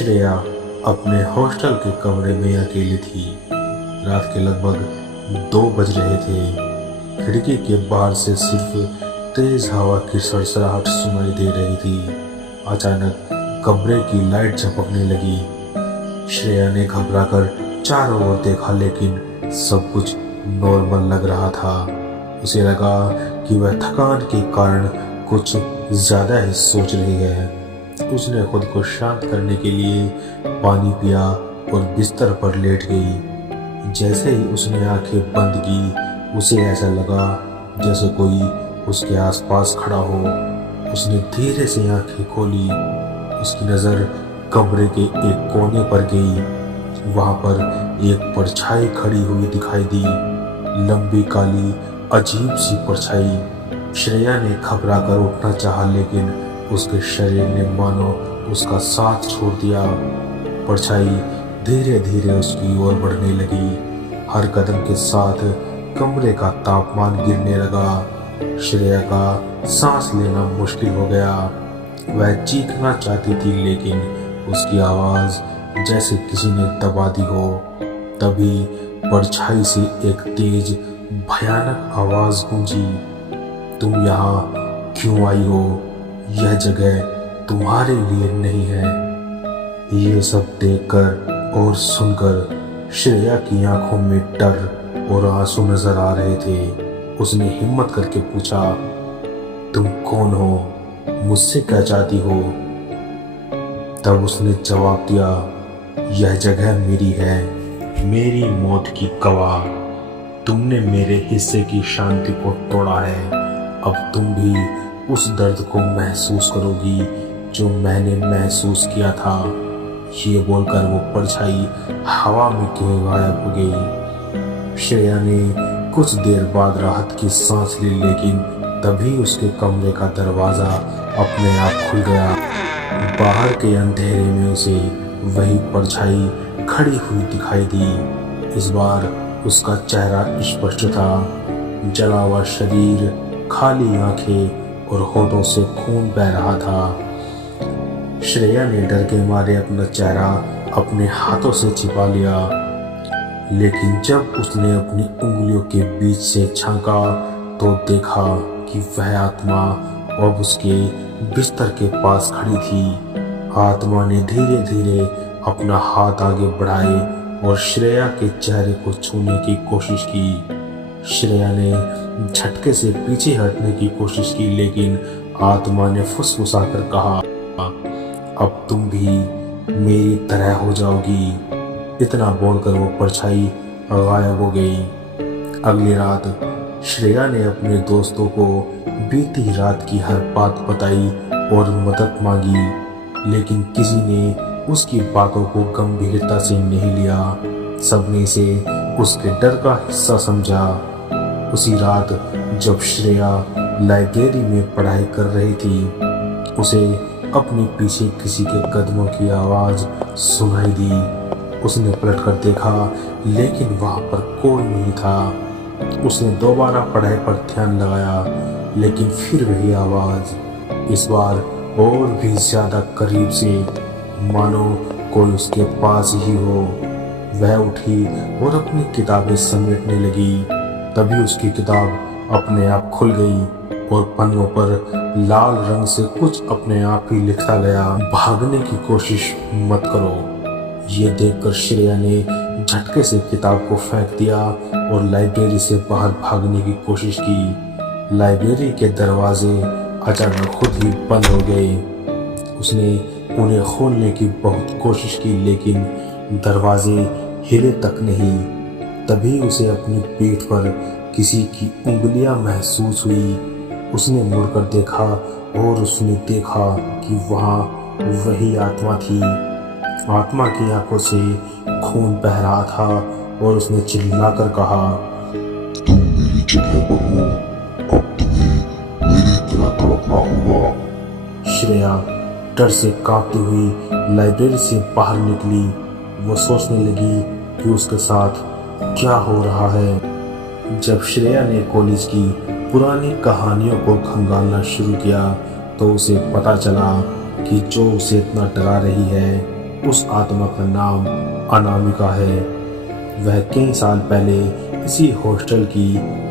श्रेया अपने हॉस्टल के कमरे में अकेली थी। रात के लगभग 2 बज रहे थे। खिड़की के बाहर से सिर्फ तेज हवा की सरसराहट सुनाई दे रही थी। अचानक कमरे की लाइट झपकने लगी। श्रेया ने घबराकर चारों ओर देखा, लेकिन सब कुछ नॉर्मल लग रहा था। उसे लगा कि वह थकान के कारण कुछ ज्यादा ही सोच रही है। उसने खुद को शांत करने के लिए पानी पिया और बिस्तर पर लेट गई। जैसे ही उसने आंखें बंद की, उसे ऐसा लगा जैसे कोई उसके आसपास खड़ा हो। उसने धीरे से आंखें खोली। उसकी नज़र कमरे के एक कोने पर गई। वहां पर एक परछाई खड़ी हुई दिखाई दी, लंबी काली अजीब सी परछाई। श्रेया ने घबराकर उठना चाहा, लेकिन उसके शरीर ने मानो उसका साथ छोड़ दिया। परछाई धीरे धीरे उसकी ओर बढ़ने लगी। हर कदम के साथ कमरे का तापमान गिरने लगा। श्रेया का सांस लेना मुश्किल हो गया। वह चीखना चाहती थी, लेकिन उसकी आवाज जैसे किसी ने दबा दी हो। तभी परछाई से एक तेज भयानक आवाज गूंजी, तुम यहाँ क्यों आई हो? यह जगह तुम्हारे लिए नहीं है। ये सब देखकर और सुनकर श्रेया की आंखों में डर और आंसू नजर आ रहे थे। उसने हिम्मत करके पूछा, तुम कौन हो? मुझसे क्या चाहती हो? तब उसने जवाब दिया, यह जगह मेरी है, मेरी मौत की गवाह। तुमने मेरे हिस्से की शांति को तोड़ा है। अब तुम भी उस दर्द को महसूस करोगी जो मैंने महसूस किया था। ये बोलकर वो परछाई हवा में गायब हो गई। श्रेया ने कुछ देर बाद राहत की सांस ली, लेकिन तभी उसके कमरे का दरवाजा अपने आप खुल गया। बाहर के अंधेरे में उसे वही परछाई खड़ी हुई दिखाई दी। इस बार उसका चेहरा स्पष्ट था, जला हुआ शरीर, खाली आंखें और होठों से खून बह रहा था। श्रेया ने डर के मारे अपना चेहरा अपने हाथों से छिपा लिया, लेकिन जब उसने अपनी उंगलियों के बीच से झांका तो देखा कि वह आत्मा अब उसके बिस्तर के पास खड़ी थी। आत्मा ने धीरे धीरे अपना हाथ आगे बढ़ाए और श्रेया के चेहरे को छूने की कोशिश की। श्रेया ने झटके से पीछे हटने की कोशिश की, लेकिन आत्मा ने फुसफुसाकर कहा, अब तुम भी मेरी तरह हो जाओगी। इतना बोलकर वो परछाई गायब हो गई। अगली रात श्रेया ने अपने दोस्तों को बीती रात की हर बात बताई और मदद मांगी, लेकिन किसी ने उसकी बातों को गंभीरता से नहीं लिया। सबने इसे उसके डर का हिस्सा समझा। उसी रात जब श्रेया लाइब्रेरी में पढ़ाई कर रही थी, उसे अपने पीछे किसी के कदमों की आवाज सुनाई दी। उसने पलटकर देखा, लेकिन वहां पर कोई नहीं था। उसने दोबारा पढ़ाई पर ध्यान लगाया, लेकिन फिर वही आवाज, इस बार और भी ज्यादा करीब से, मानो कोई उसके पास ही हो। वह उठी और अपनी किताबें समेटने लगी। तभी उसकी किताब अपने आप खुल गई और पन्नों पर लाल रंग से कुछ अपने आप ही लिखा गया, भागने की कोशिश मत करो। ये देखकर श्रेया ने झटके से किताब को फेंक दिया और लाइब्रेरी से बाहर भागने की कोशिश की। लाइब्रेरी के दरवाजे अचानक खुद ही बंद हो गए। उसने उन्हें खोलने की बहुत कोशिश की, लेकिन दरवाजे हिले तक नहीं। तभी उसे अपनी पीठ पर किसी की उंगलियां महसूस हुई। उसने मुड़कर देखा और उसने देखा कि वहां वही आत्मा थी। आत्मा की आंखों से खून बह रहा था और उसने चिल्लाकर कहा, तुम मेरी जगह पर हो, अब तुम्हें मेरी तरह तड़पना होगा। श्रेया डर से कांपती हुई लाइब्रेरी से बाहर निकली। वो सोचने लगी कि उसके साथ क्या हो रहा है। जब श्रेया ने कॉलेज की पुरानी कहानियों को खंगालना शुरू किया तो उसे पता चला कि जो उसे इतना डरा रही है उस आत्मा का नाम अनामिका है। वह कई साल पहले इसी हॉस्टल की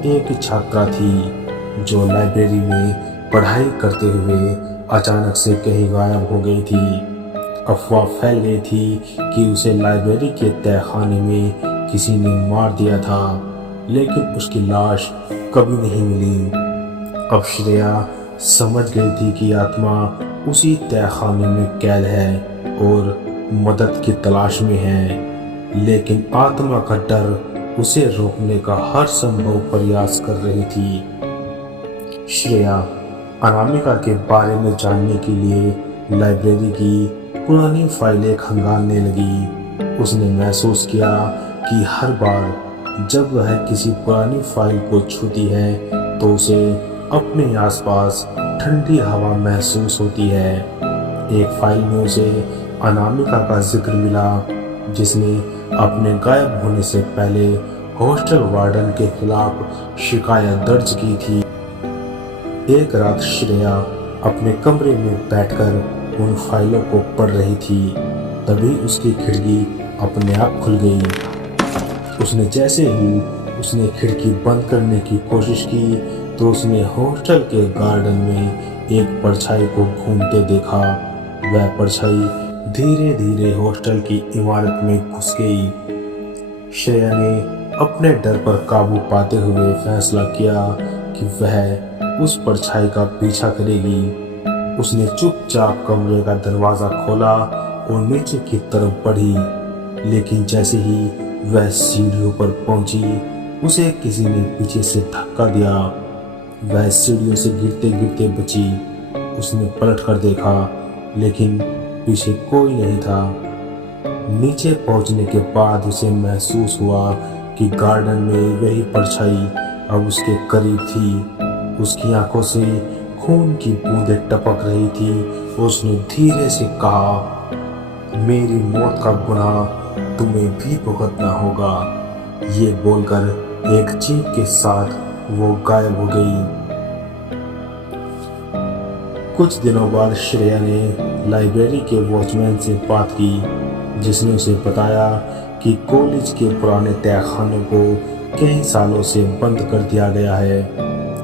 एक छात्रा थी जो लाइब्रेरी में पढ़ाई करते हुए अचानक से कहीं गायब हो गई थी। अफवाह फैल गई थी कि उसे लाइब्रेरी के तहखाने में किसी ने मार दिया था, लेकिन उसकी लाश कभी नहीं मिली। अब श्रेया समझ गई थी कि आत्मा उसी तहखाने में कैद है और मदद की तलाश में है, लेकिन आत्मा का डर उसे रोकने का हर संभव प्रयास कर रही थी। श्रेया अनामिका के बारे में जानने के लिए लाइब्रेरी की पुरानी फाइलें खंगालने लगी। उसने महसूस किया कि हर बार जब वह किसी पुरानी फाइल को छूती है तो उसे अपने आसपास ठंडी हवा महसूस होती है। एक फाइल में उसे अनामिका का जिक्र मिला, जिसने अपने गायब होने से पहले हॉस्टल वार्डन के खिलाफ शिकायत दर्ज की थी। एक रात श्रेया अपने कमरे में बैठकर उन फाइलों को पढ़ रही थी, तभी उसकी खिड़की अपने आप खुल गई। उसने जैसे ही उसने खिड़की बंद करने की कोशिश की तो उसने हॉस्टल के गार्डन में एक परछाई को घूमते देखा। वह परछाई धीरे धीरे हॉस्टल की इमारत में घुस गई। श्रेया ने अपने डर पर काबू पाते हुए फैसला किया कि वह उस परछाई का पीछा करेगी। उसने चुपचाप कमरे का दरवाजा खोला और नीचे की तरफ बढ़ी, लेकिन जैसे ही वह सीढ़ियों पर पहुंची उसे किसी ने पीछे से धक्का दिया। वह सीढ़ियों से गिरते गिरते बची। उसने पलट कर देखा, लेकिन पीछे कोई नहीं था। नीचे पहुंचने के बाद उसे महसूस हुआ कि गार्डन में वही परछाई अब उसके करीब थी। उसकी आंखों से खून की बूंदें टपक रही थी और उसने धीरे से कहा, मेरी मौत का गुनाह तुम्हें भी भुगतना होगा। ये बोलकर एक चीख के साथ वो गायब हो गई। कुछ दिनों बाद श्रेया ने लाइब्रेरी के वॉचमैन से बात की, जिसने उसे बताया कि कॉलेज के पुराने तहखानों को कई सालों से बंद कर दिया गया है।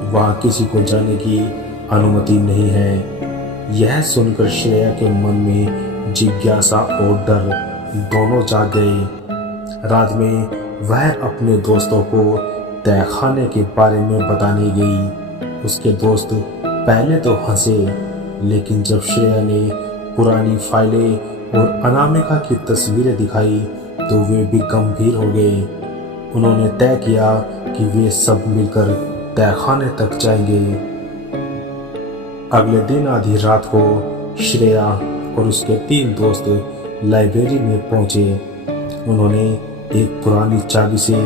वहाँ किसी को जाने की अनुमति नहीं है। यह सुनकर श्रेया के मन में जिज्ञासा और डर दोनों जाग गए। रात में वह अपने दोस्तों को तहखाने के बारे में बताने गई। उसके दोस्त पहले तो हंसे, लेकिन जब श्रेया ने पुरानी फाइलें और अनामिका की तस्वीरें दिखाई तो वे भी गंभीर हो गए। उन्होंने तय किया कि वे सब मिलकर तहखाने तक जाएंगे। अगले दिन आधी रात को श्रेया और उसके 3 दोस्त लाइब्रेरी में पहुंचे। उन्होंने एक पुरानी चाबी से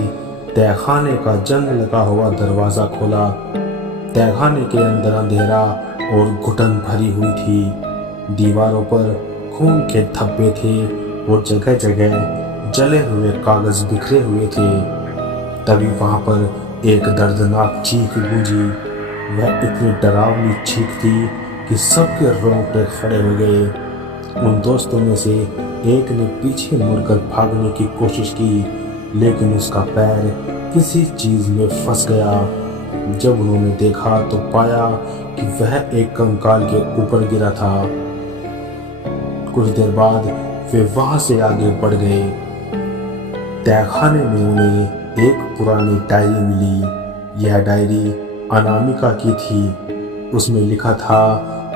तहखाने का जंग लगा हुआ दरवाज़ा खोला। तहखाने के अंदर अंधेरा और घुटन भरी हुई थी। दीवारों पर खून के धब्बे थे और जगह जगह जले हुए कागज बिखरे हुए थे। तभी वहां पर एक दर्दनाक चीख गूंजी। वह इतनी डरावनी चीख थी कि सबके रोंगटे खड़े हो गए। उन दोस्तों में से एक ने पीछे मुड़कर भागने की कोशिश की, लेकिन उसका पैर किसी चीज में फंस गया। जब उन्होंने देखा तो पाया कि वह एक कंकाल के ऊपर गिरा था। कुछ देर बाद वे वहां से आगे बढ़ गए। तहखाने में उन्हें एक पुरानी डायरी मिली। यह डायरी अनामिका की थी। उसमें लिखा था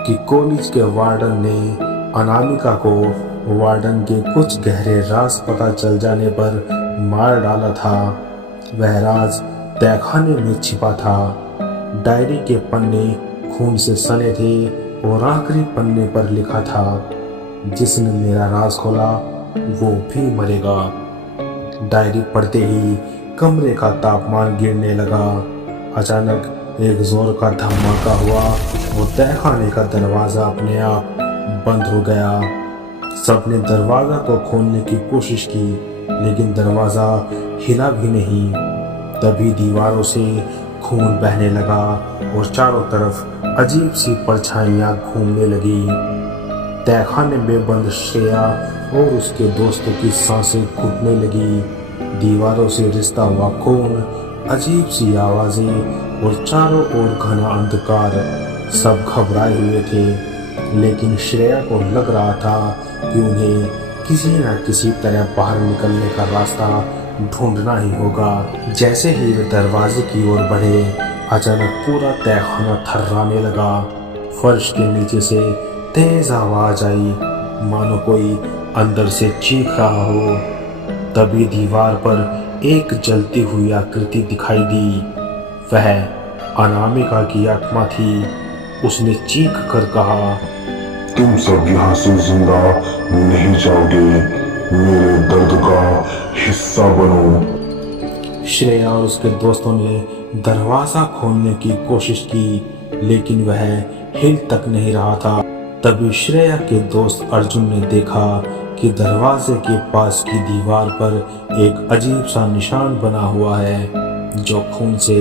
कि कॉलेज के वार्डन ने अनामिका को वार्डन के कुछ गहरे राज पता चल जाने पर मार डाला था। वह राज तहखाने में छिपा था। डायरी के पन्ने खून से सने थे और आखिरी पन्ने पर लिखा था, जिसने मेरा राज खोला वो भी मरेगा। डायरी पढ़ते ही कमरे का तापमान गिरने लगा। अचानक एक जोर का धमाका हुआ और तहखाने का दरवाज़ा अपने आप बंद हो गया। सबने दरवाज़ा को खोलने की कोशिश की, लेकिन दरवाज़ा हिला भी नहीं। तभी दीवारों से खून बहने लगा और चारों तरफ अजीब सी परछाइयाँ घूमने लगी। तहखाने में बंद श्रेया और उसके दोस्तों की सांसें घुटने लगी। दीवारों से रिश्ता हुआ खून, अजीब सी आवाजें और चारों ओर घना अंधकार। सब घबराए हुए थे, लेकिन श्रेया को लग रहा था कि उन्हें किसी न किसी तरह बाहर निकलने का रास्ता ढूंढना ही होगा। जैसे ही वे दरवाजे की ओर बढ़े, अचानक पूरा तहखाना थर्राने लगा। फर्श के नीचे से तेज आवाज आई, मानो कोई अंदर से चीख रहा हो। तभी दीवार पर एक जलती हुई आकृति दिखाई दी। वह अनामिका की आत्मा थी। उसने चीख कर कहा, तुम सब यहाँ से जिंदा नहीं जाओगे, मेरे दर्द का हिस्सा बनो। श्रेया और उसके दोस्तों ने दरवाजा खोलने की कोशिश की, लेकिन वह हिल तक नहीं रहा था। तभी श्रेया के दोस्त अर्जुन ने देखा कि दरवाजे के पास की दीवार पर एक अजीब सा निशान बना हुआ है, जो खून से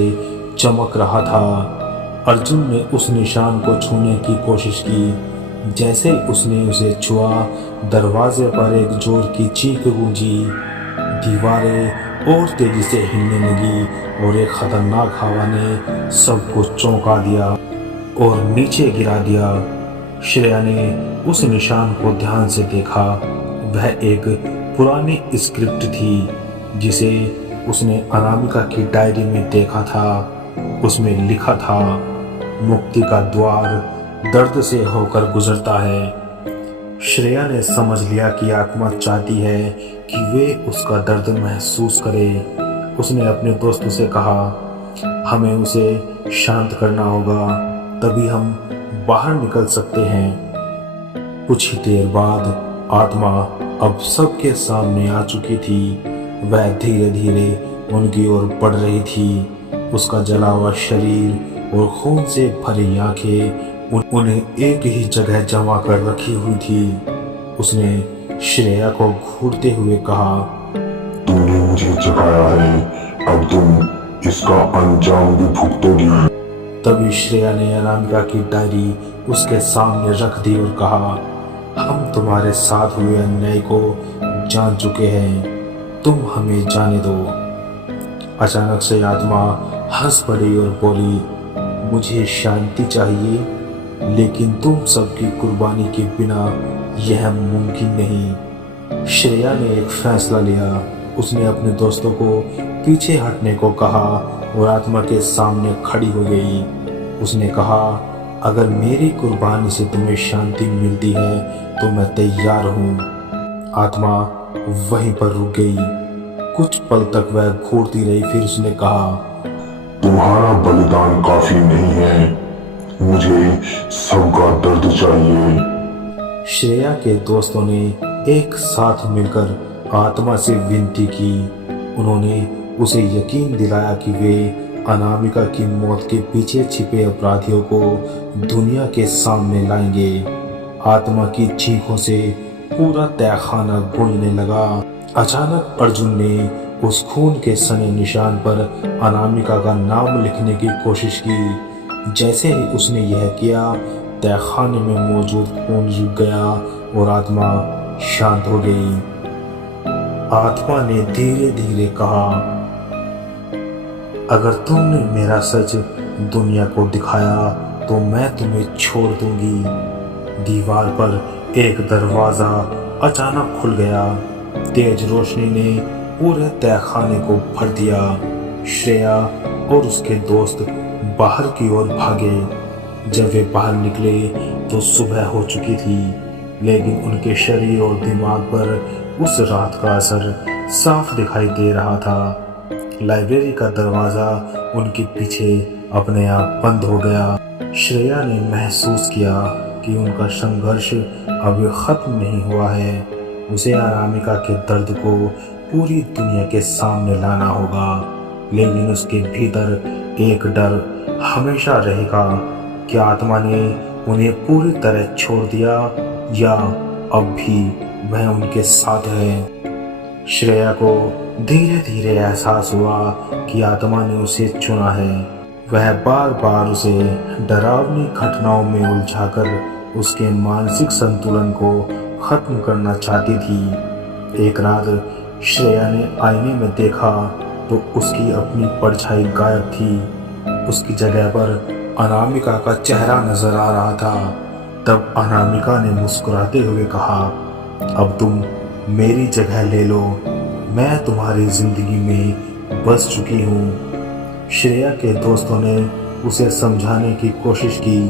चमक रहा था। अर्जुन ने उस निशान को छूने की कोशिश की। जैसे उसने उसे छुआ, दरवाजे पर एक जोर की चीख गूंजी। दीवारें और तेजी से हिलने लगी और एक खतरनाक हवा ने सबको चौंका दिया और नीचे गिरा दिया। श्रेया ने उस निशान को ध्यान से देखा। वह एक पुरानी स्क्रिप्ट थी, जिसे उसने अनामिका की डायरी में देखा था। उसमें लिखा था, मुक्ति का द्वार दर्द से होकर गुजरता है। श्रेया ने समझ लिया कि आत्मा चाहती है कि वे उसका दर्द महसूस करे। उसने अपने दोस्तों से कहा, हमें उसे शांत करना होगा, तभी हम बाहर निकल सकते हैं। कुछ ही देर बाद आत्मा अब सबके सामने आ चुकी थी। वह धीरे धीरे उनकी ओर बढ़ रही थी। उसका जला हुआ शरीर और खून से भरी आंखें उन्हें एक ही जगह जमा कर रखी हुई थी। उसने श्रेया को घूरते हुए कहा, तुमने मुझे जगाया है, अब तुम इसका अंजाम भी भुगतोगी। तभी श्रेया ने अनामिका की डायरी उसके सामने रख दी और कहा, हम तुम्हारे साथ हुए अन्याय को जान चुके हैं, तुम हमें जाने दो। अचानक से आत्मा हंस पड़ी और बोली, मुझे शांति चाहिए, लेकिन तुम सबकी कुर्बानी के बिना यह मुमकिन नहीं। श्रेया ने एक फैसला लिया। उसने अपने दोस्तों को पीछे हटने को कहा और आत्मा के सामने खड़ी हो गई। उसने कहा, अगर मेरी कुर्बानी से तुम्हें शांति मिलती है तो मैं तैयार हूँ। आत्मा वहीं पर रुक गई। कुछ पल तक वह घूरती रही, फिर उसने कहा, तुम्हारा बलिदान काफी नहीं है, मुझे सबका दर्द चाहिए। श्रेया के दोस्तों ने एक साथ मिलकर आत्मा से विनती की। उन्होंने उसे यकीन दिलाया कि वे अनामिका की मौत के पीछे छिपे अपराधियों को दुनिया के सामने लाएंगे। आत्मा की चीखों से पूरा तहखाना गूंजने लगा। अचानक अर्जुन ने उस खून के सने निशान पर अनामिका का नाम लिखने की कोशिश की। जैसे ही उसने यह किया, तहखाने में मौजूद खून रुक गया और आत्मा शांत हो गई। आत्मा ने धीरे धीरे कहा, अगर तुमने मेरा सच दुनिया को दिखाया तो मैं तुम्हें छोड़ दूंगी। दीवार पर एक दरवाजा अचानक खुल गया। तेज रोशनी ने पूरे तहखाने को भर दिया। श्रेया और उसके दोस्त बाहर की ओर भागे। जब वे बाहर निकले तो सुबह हो चुकी थी, लेकिन उनके शरीर और दिमाग पर उस रात का असर साफ दिखाई दे रहा था। लाइब्रेरी का दरवाजा उनके पीछे अपने आप बंद हो गया। श्रेया ने महसूस किया कि उनका संघर्ष अभी खत्म नहीं हुआ है। उसे अनामिका के दर्द को पूरी दुनिया के सामने लाना होगा, लेकिन उसके भीतर एक डर हमेशा रहेगा कि आत्मा ने उन्हें पूरी तरह छोड़ दिया या अब भी वह उनके साथ है। श्रेया को धीरे धीरे एहसास हुआ कि आत्मा ने उसे चुना है। वह बार बार उसे डरावनी घटनाओं में उलझाकर उसके मानसिक संतुलन को खत्म करना चाहती थी। एक रात श्रेया ने आईने में देखा तो उसकी अपनी परछाई गायब थी। उसकी जगह पर अनामिका का चेहरा नजर आ रहा था। तब अनामिका ने मुस्कुराते हुए कहा, अब तुम मेरी जगह ले लो, मैं तुम्हारी जिंदगी में बस चुकी हूँ। श्रेया के दोस्तों ने उसे समझाने की कोशिश की,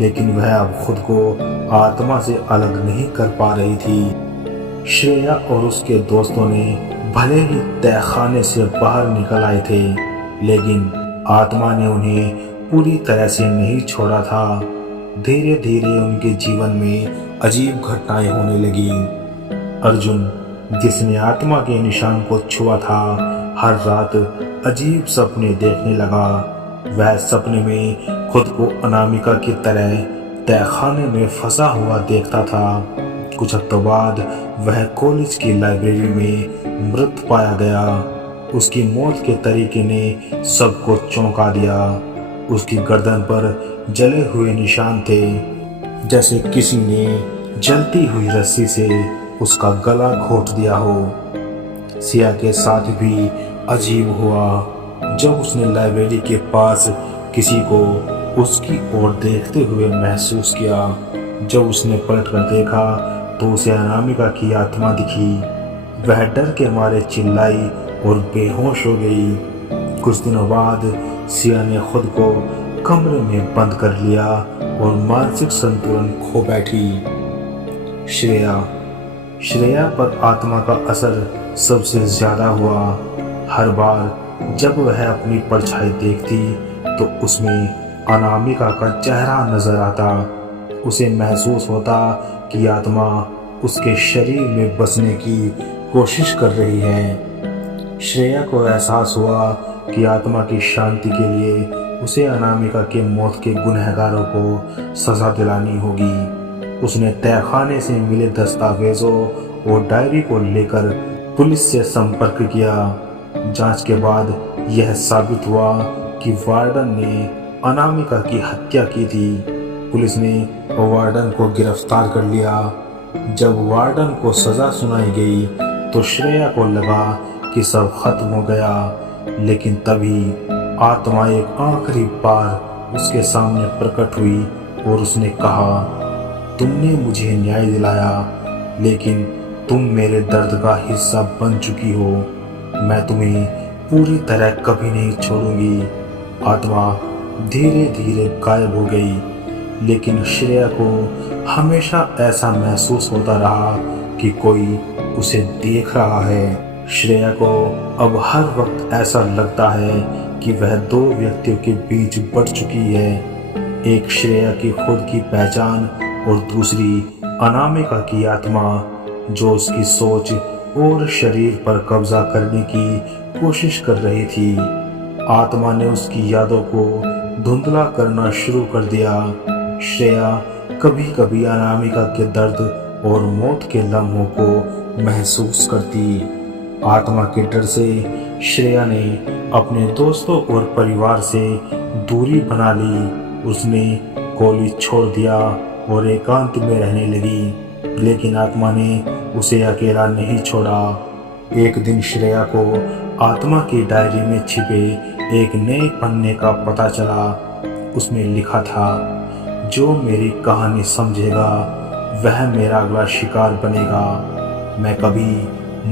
लेकिन वह अब खुद को आत्मा से अलग नहीं कर पा रही थी। श्रेया और उसके दोस्तों ने भले ही तहखाने से बाहर निकल आए थे, लेकिन आत्मा ने उन्हें पूरी तरह से नहीं छोड़ा था। धीरे धीरे उनके जीवन में अजीब घटनाएं होने लगी। अर्जुन, जिसने आत्मा के निशान को छुआ था, हर रात अजीब सपने देखने लगा। वह सपने में खुद को अनामिका की तरह तहखाने में फंसा हुआ देखता था। कुछ हफ्तों बाद वह कॉलेज की लाइब्रेरी में मृत पाया गया। उसकी मौत के तरीके ने सबको चौंका दिया। उसकी गर्दन पर जले हुए निशान थे, जैसे किसी ने जलती हुई रस्सी से उसका गला घोट दिया हो। सिया के साथ भी अजीब हुआ। जब उसने लाइब्रेरी के पास किसी को उसकी ओर देखते हुए महसूस किया। जब उसने पलटकर देखा तो उसे अनामिका की आत्मा दिखी। वह डर के मारे चिल्लाई और बेहोश हो गई। कुछ दिनों बाद सिया ने खुद को कमरे में बंद कर लिया और मानसिक संतुलन खो बैठी। श्रेया पर आत्मा का असर सबसे ज्यादा हुआ। हर बार जब वह अपनी परछाई देखती तो उसमें अनामिका का चेहरा नजर आता। उसे महसूस होता कि आत्मा उसके शरीर में बसने की कोशिश कर रही है। श्रेया को एहसास हुआ कि आत्मा की शांति के लिए उसे अनामिका के मौत के गुनहगारों को सजा दिलानी होगी। उसने तहखाने से मिले दस्तावेजों और डायरी को लेकर पुलिस से संपर्क किया। जांच के बाद यह साबित हुआ कि वार्डन ने अनामिका की हत्या की थी। पुलिस ने वार्डन को गिरफ्तार कर लिया। जब वार्डन को सजा सुनाई गई तो श्रेया को लगा कि सब खत्म हो गया, लेकिन तभी आत्मा एक आखिरी बार उसके सामने प्रकट हुई और उसने कहा, तुमने मुझे न्याय दिलाया, लेकिन तुम मेरे दर्द का हिस्सा बन चुकी हो। मैं तुम्हें पूरी तरह कभी नहीं छोड़ूंगी। आत्मा धीरे धीरे गायब हो गई, लेकिन श्रेया को हमेशा ऐसा महसूस होता रहा कि कोई उसे देख रहा है। श्रेया को अब हर वक्त ऐसा लगता है कि वह दो व्यक्तियों के बीच बट चुकी है। एक श्रेया की खुद की पहचान और दूसरी अनामिका की आत्मा, जो उसकी सोच और शरीर पर कब्जा करने की कोशिश कर रही थी। आत्मा ने उसकी यादों को धुंधला करना शुरू कर दिया। श्रेया कभी कभी अनामिका के दर्द और मौत के लम्हों को महसूस करती। आत्मा के डर से श्रेया ने अपने दोस्तों और परिवार से दूरी बना ली। उसने कॉलेज छोड़ दिया और एकांत में रहने लगी, लेकिन आत्मा ने उसे अकेला नहीं छोड़ा। एक दिन श्रेया को आत्मा की डायरी में छिपे एक नए पन्ने का पता चला। उसमें लिखा था, जो मेरी कहानी समझेगा वह मेरा अगला शिकार बनेगा। मैं कभी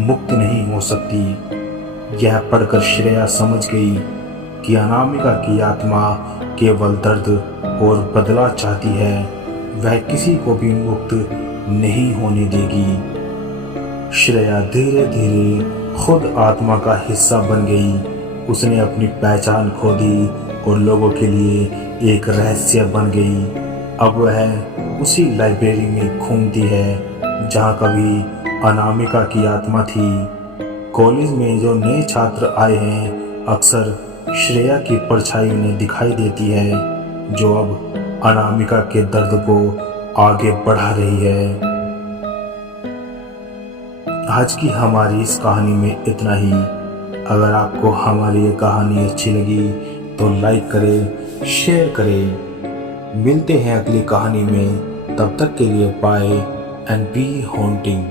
मुक्त नहीं हो सकती। यह पढ़कर श्रेया समझ गई कि अनामिका की आत्मा केवल दर्द और बदला चाहती है। वह किसी को भी मुक्त नहीं होने देगी। श्रेया धीरे धीरे खुद आत्मा का हिस्सा बन गई। उसने अपनी पहचान खो दी और लोगों के लिए एक रहस्य बन गई। अब वह उसी लाइब्रेरी में घूमती है जहाँ कभी अनामिका की आत्मा थी। कॉलेज में जो नए छात्र आए हैं, अक्सर श्रेया की परछाई उन्हें दिखाई देती है, जो अब अनामिका के दर्द को आगे बढ़ा रही है। आज की हमारी इस कहानी में इतना ही। अगर आपको हमारी ये कहानी अच्छी लगी तो लाइक करें, शेयर करें। मिलते हैं अगली कहानी में। तब तक के लिए बाय। and be haunting.